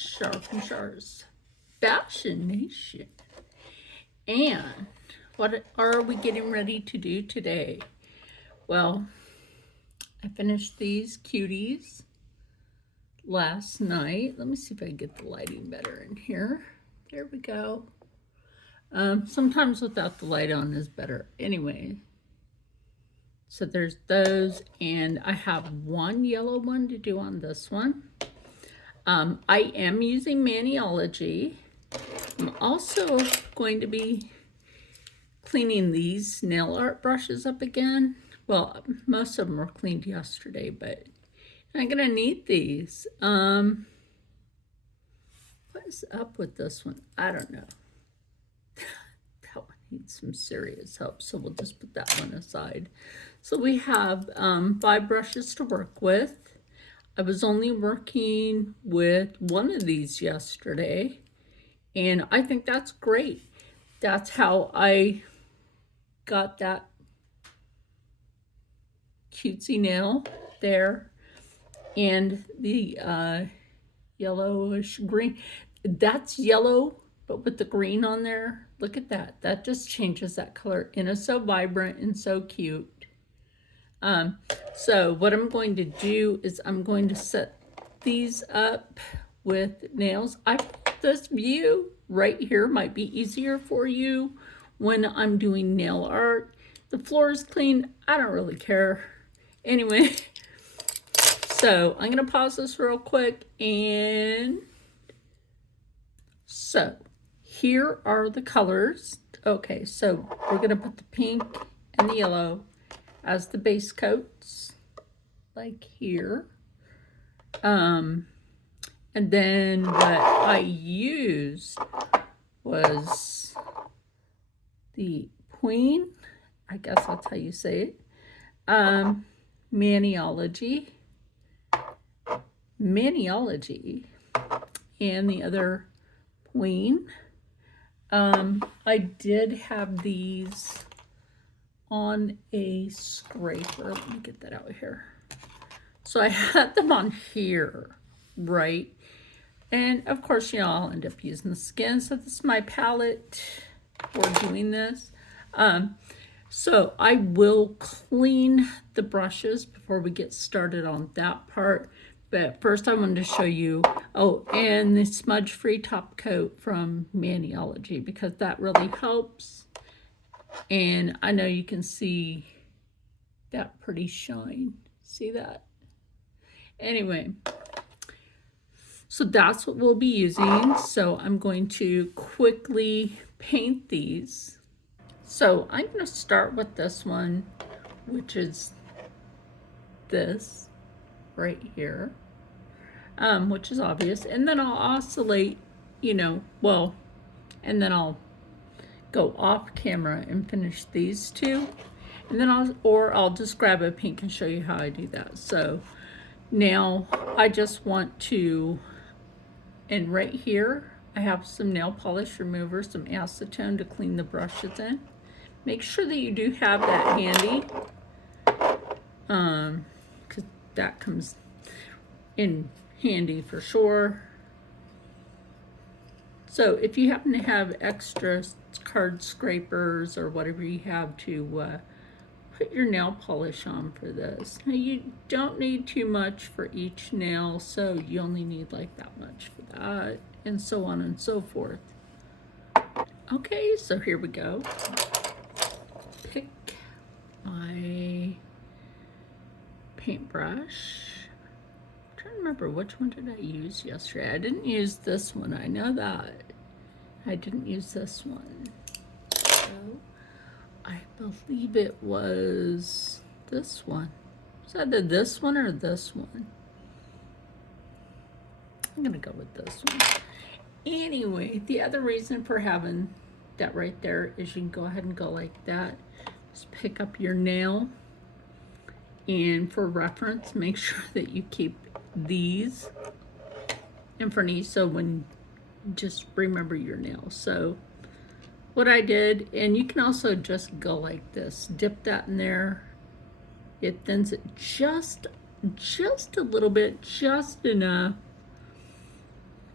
Char from Char's Fashion Nation. And what are we getting ready to do today? Well, I finished these cuties last night. Let me see if I can get the lighting better in here. There we go. Sometimes without the light on is better. Anyway, so there's those, and I have one yellow one to do on this one. I am using Maniology. I'm also going to be cleaning these nail art brushes up again. Well, most of them were cleaned yesterday, but I'm gonna need these. What is up with this one? I don't know. That one needs some serious help, so we'll just put that one aside. So we have 5 brushes to work with. I was only working with one of these yesterday, and I think that's great. That's how I got that cutesy nail there, and the yellowish green. That's yellow, but with the green on there. Look at that. That just changes that color, and it's so vibrant and so cute. So what I'm going to do is I'm going to set these up with nails. I think this view right here might be easier for you when I'm doing nail art. The floor is clean. I don't really care. Anyway, so I'm going to pause this real quick. And so here are the colors. Okay, so we're going to put the pink and the yellow as the base coats, like here. And then what I used was the Queen, I guess that's how you say it, Maniology, and the other Queen. I did have these on a scraper. Let me get that out here. So I had them on here, right? And of course, you know, I'll end up using the skin. So this is my palette for doing this. So I will clean the brushes before we get started on that part. But first I wanted to show you, oh, and the smudge-free top coat from Maniology, because that really helps. And I know you can see that pretty shine. See that? Anyway, so that's what we'll be using. So I'm going to quickly paint these. So I'm going to start with this one, which is this right here, which is obvious. And then I'll oscillate, you know, well, and then I'll go off camera and finish these two, and then I'll just grab a pink and show you how I do that. So now I just want to, and right here I have some nail polish remover, some acetone to clean the brushes in. Make sure that you do have that handy, because that comes in handy for sure. So if you happen to have extra card scrapers or whatever you have to put your nail polish on for this. Now you don't need too much for each nail, so you only need like that much for that, and so on and so forth. Okay, so here we go. Pick my paintbrush. I'm trying to remember which one did I use yesterday. I didn't use this one, I know that. I didn't use this one. So I believe it was this one. Is that either this one or this one? I'm gonna go with this one. Anyway, the other reason for having that right there is you can go ahead and go like that. Just pick up your nail, and for reference, make sure that you keep these in front of you, so when, just remember your nails. So what I did, and you can also just go like this, dip that in there. It thins it just a little bit, just enough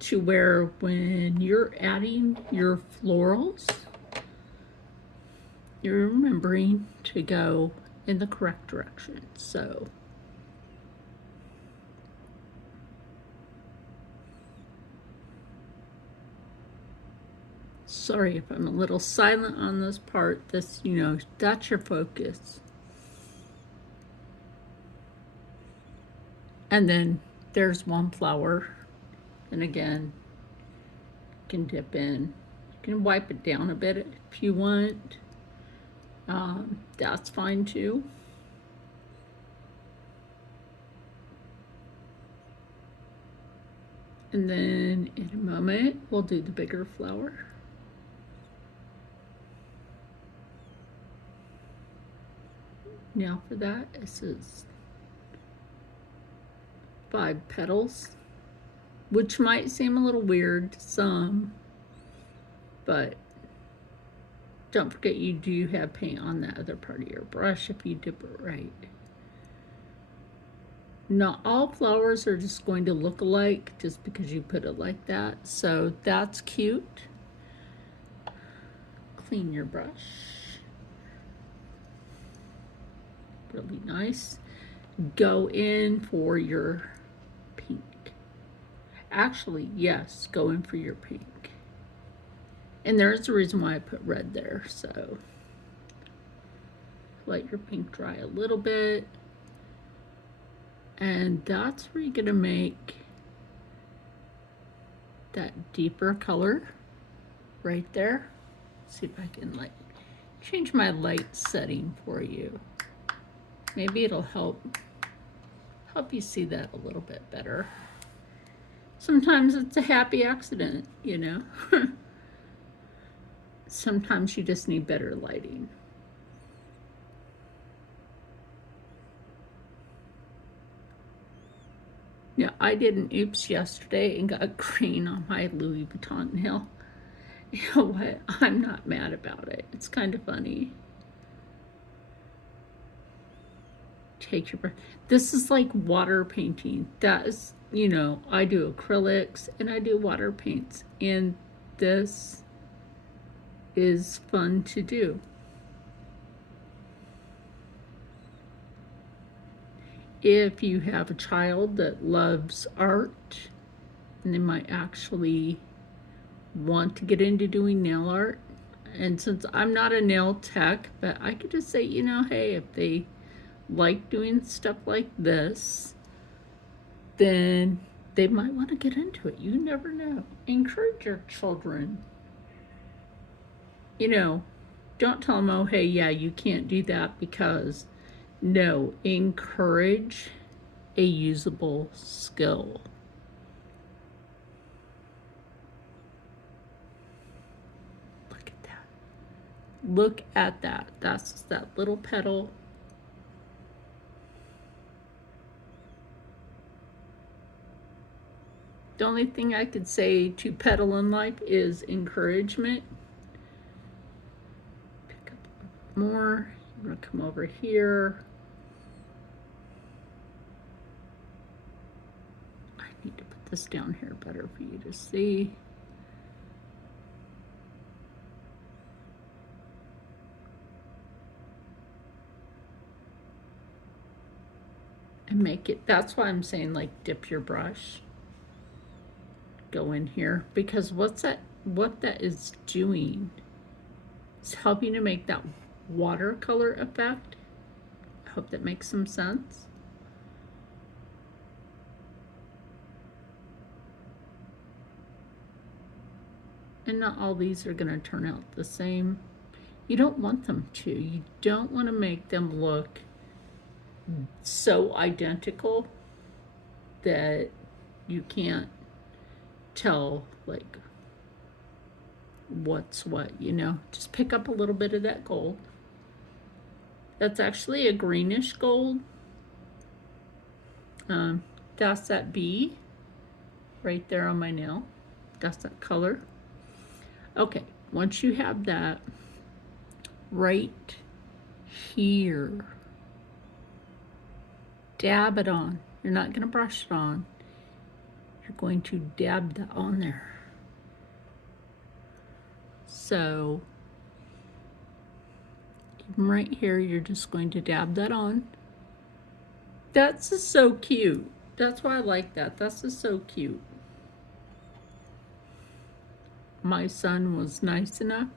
to where when you're adding your florals, you're remembering to go in the correct direction. So sorry if I'm a little silent on this part. This, that's your focus. And then there's one flower. And again, you can dip in. You can wipe it down a bit if you want. That's fine too. And then in a moment, we'll do the bigger flower. Now for that, this is 5 petals, which might seem a little weird to some, but don't forget you do have paint on that other part of your brush if you dip it right. Not all flowers are just going to look alike just because you put it like that, so that's cute. Clean your brush. Really nice. Go in for your pink. Actually, yes, go in for your pink. And there's a reason why I put red there, so let your pink dry a little bit. And that's where you're gonna make that deeper color right there. See if I can change my light setting for you. Maybe it'll help you see that a little bit better. Sometimes it's a happy accident, Sometimes you just need better lighting. Yeah, I did an oops yesterday and got green on my Louis Vuitton nail. You know what? I'm not mad about it. It's kind of funny. Take your breath. This is like water painting. That is, I do acrylics and I do water paints, and this is fun to do. If you have a child that loves art and they might actually want to get into doing nail art, and since I'm not a nail tech, but I could just say, hey, if they like doing stuff like this, then they might want to get into it. You never know. Encourage your children. Don't tell them, oh, hey, yeah, you can't do that because. No, encourage a usable skill. Look at that. Look at that. That's that little petal. The only thing I could say to petal in life is encouragement. Pick up more. I'm going to come over here. I need to put this down here better for you to see. And make it, that's why I'm saying dip your brush. Go in here, because what that is doing is helping to make that watercolor effect. I hope that makes some sense. And not all these are going to turn out the same. You don't want them to. You don't want to make them look so identical that you can't tell what's what, Just pick up a little bit of that gold. That's actually a greenish gold. That's that bee right there on my nail. That's that color. Okay, once you have that right here, dab it on. You're not going to brush it on. you're going to dab that on there. So right here, you're just going to dab that on. That's just so cute. That's why I like that. That's just so cute. My son was nice enough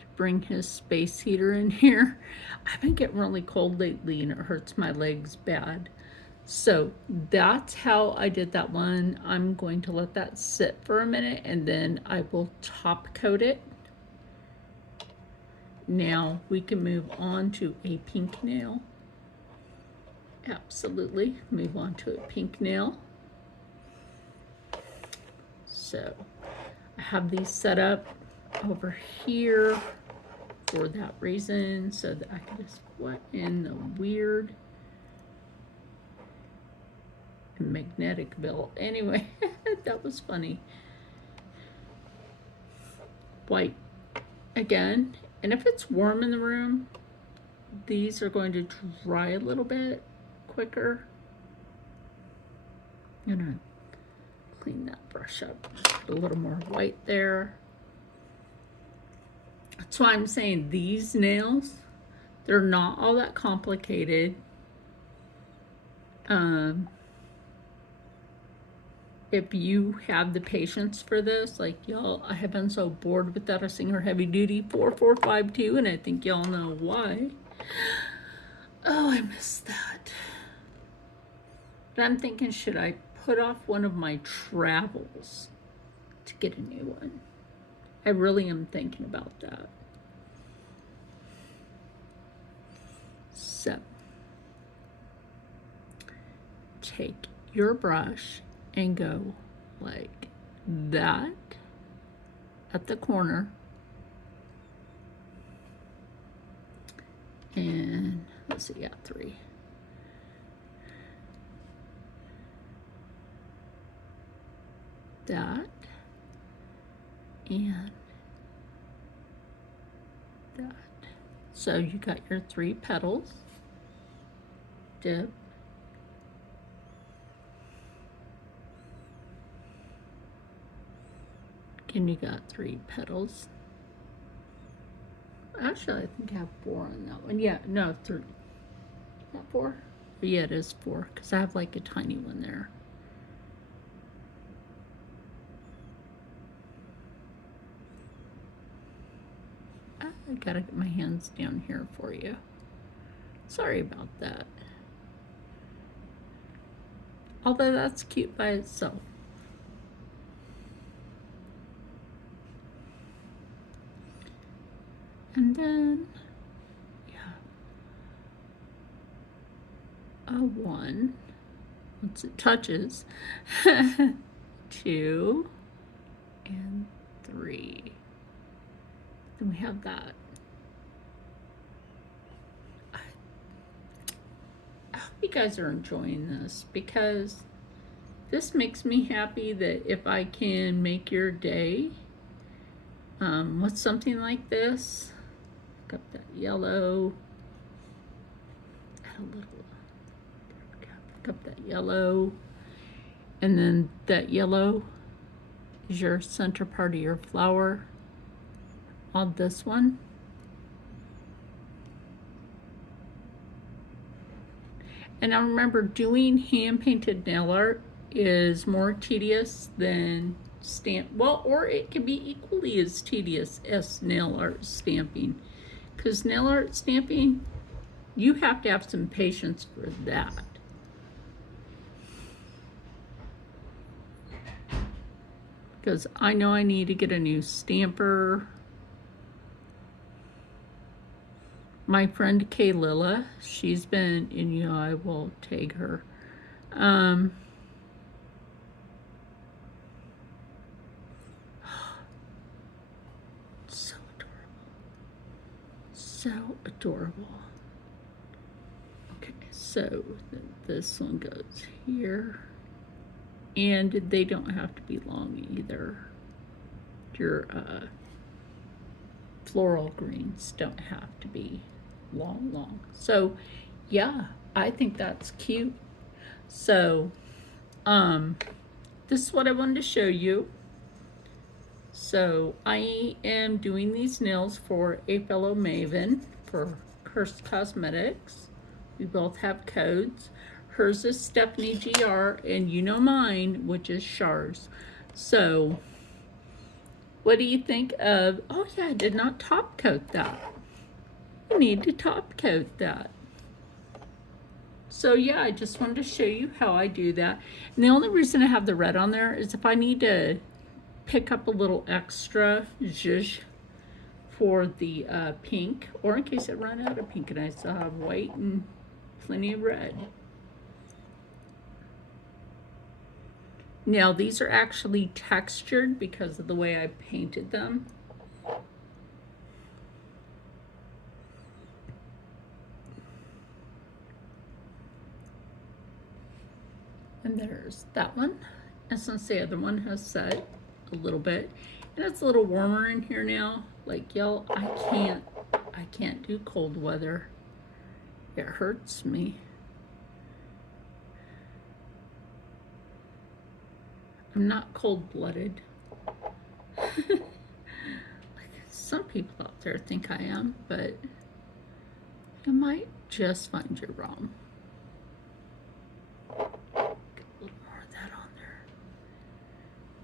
to bring his space heater in here. I've been getting really cold lately and it hurts my legs bad. So that's how I did that one. I'm going to let that sit for a minute and then I will top coat it. Now we can move on to a pink nail. Absolutely, move on to a pink nail. So I have these set up over here for that reason, so that I can just what in the weird magnetic belt. Anyway, that was funny. White again, and if it's warm in the room, these are going to dry a little bit quicker. I'm gonna clean that brush up, put a little more white there. That's why I'm saying these nails, they're not all that complicated. If you have the patience for this, like y'all, I have been so bored with that. I Singer Heavy Duty 4452, and I think y'all know why. Oh, I missed that. But I'm thinking, should I put off one of my travels to get a new one? I really am thinking about that. So, take your brush and go like that at the corner. And let's see, yeah, 3. That and that. So you got your 3 petals. Dip. And you got 3 petals. Actually, I think I have 4 on that one. Yeah, no, 3. Is that 4? Yeah, it is 4, because I have like a tiny one there. I gotta get my hands down here for you. Sorry about that. Although that's cute by itself. And then, yeah, a 1, once it touches, 2, and 3. Then we have that. I hope you guys are enjoying this, because this makes me happy that if I can make your day with something like this. Pick up that yellow, add a little, pick up that yellow, and then that yellow is your center part of your flower on this one. And I remember doing hand painted nail art is more tedious than stamp, well, or it can be equally as tedious as nail art stamping. Because nail art stamping, you have to have some patience for that. Because I know I need to get a new stamper. My friend Kaylilla, she's been, and you know, I will tag her. So adorable. So adorable. Okay, so this one goes here. And they don't have to be long either. Your floral greens don't have to be long. So yeah, I think that's cute. So this is what I wanted to show you. So I am doing these nails for a fellow Maven for Cursed Cosmetics. We both have codes. Hers is Stephanie GR, and you know mine, which is Char's. So what do you think of, oh yeah, I did not top coat that. I need to top coat that. So yeah, I just wanted to show you how I do that. And the only reason I have the red on there is if I need to pick up a little extra zhuzh for the pink, or in case I run out of pink and I still have white and plenty of red. Now these are actually textured because of the way I painted them. And there's that one. And since the other one has set a little bit, and it's a little warmer in here now, like y'all, I can't do cold weather. It hurts me. I'm not cold-blooded. Like some people out there think I am, but you might just find you're wrong. Get a little more of that on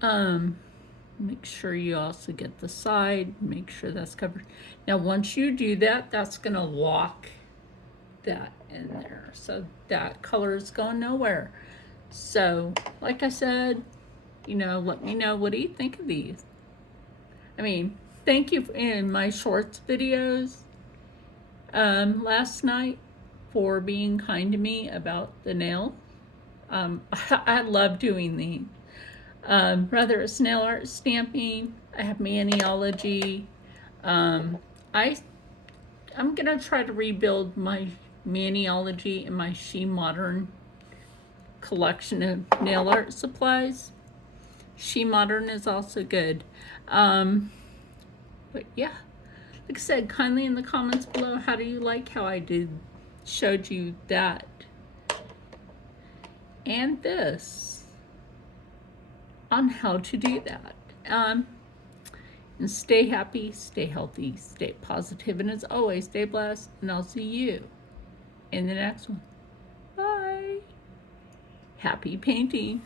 there. Make sure you also get the side, make sure that's covered. Now once you do that, that's gonna lock that in there. So that color is going nowhere. So like I said, you know, let me know, what do you think of these? I mean, thank you in my shorts videos last night for being kind to me about the nail. I love doing these. Whether it's nail art stamping, I have maniology. I'm gonna try to rebuild my maniology and my She Modern collection of nail art supplies. She Modern is also good. But yeah, like I said, kindly in the comments below, how do you like how I showed you that and this on how to do that. And stay happy, stay healthy, stay positive, and as always, stay blessed, and I'll see you in the next one. Bye. Happy painting.